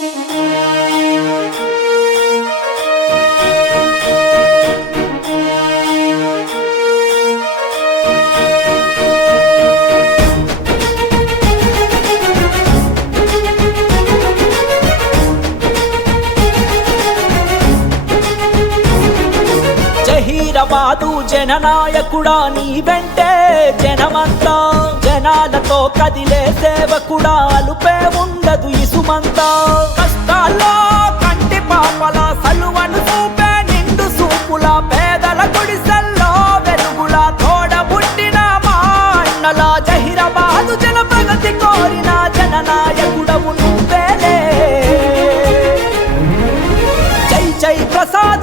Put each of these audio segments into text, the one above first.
Thank you. జహీరబాదు జననాయకుడా నీ వెంటే జనమంతా. జనాలతో కదిలే సేవకుడా అలుపే ఉండదు ఇసుమంతా కష్టాల్లో కంటి పాపల సలువను చూపే నిండు సూపుల పేదల గుడిసెల్లో వెలుగుల తోడ పుట్టిన మా అన్నల జహీరాబాదు జన ప్రగతి కోరిన జననాయకుడవు నువ్వేలే. జై జై ప్రసాద్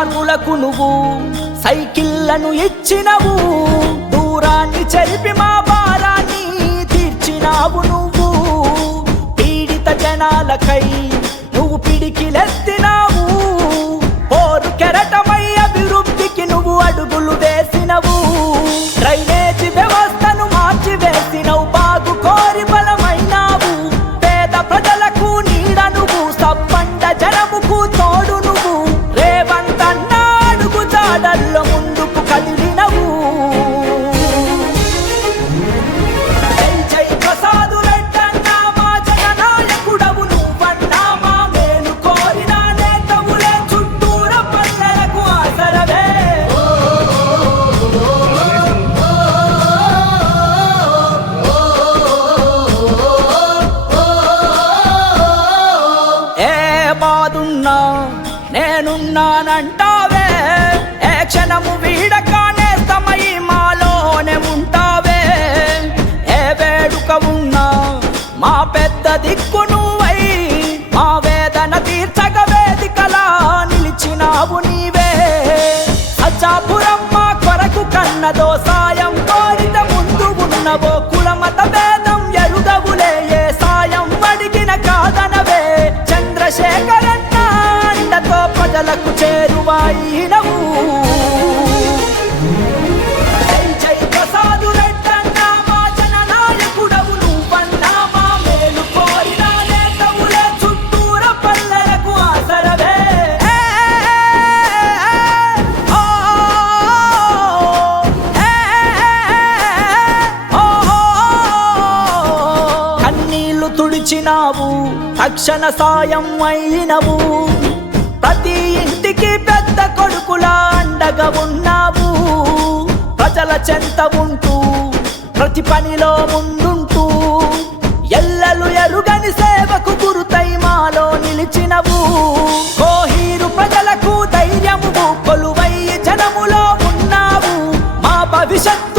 కార్ములకు నువ్వు సైకిళ్ళను ఇచ్చినవు. దూరాన్ని చెరిపి మా భారాన్ని తీర్చినావు నువ్వు. పీడిత జనాలకై పల్లెలకు ముందుకు ఏ బాదున్నా నేనున్నానంటావే. క్షణము వీడకానే సమయ మాలోనే ఉంటావే. ఏ వేడుక ఉన్నా మా పెద్ద దిక్కు నువ్వై మా వేదన తీర్చగ వేదికలా నిలిచినావు నీవే. అచ్చాపురం మా కొరకు కన్నదో సాయం కోరిత ముందు ఉన్నవో కులమత వేద కన్నీళ్ళు తక్షణ సాయం అయినవు. ప్రతి ఇంటికి పెద్ద కొడుకులా అండగా ఉన్నావు. ప్రజల చెంత ఉంటూ ప్రతి పనిలో ముందుంటూ ఎల్లలు ఎరుగని సేవకు గురుతై మాలో నిలిచినవు. కోహీరు ప్రజలకు ధైర్యము కొలువై జనములో ఉన్నావు. మా భవిష్యత్తుకు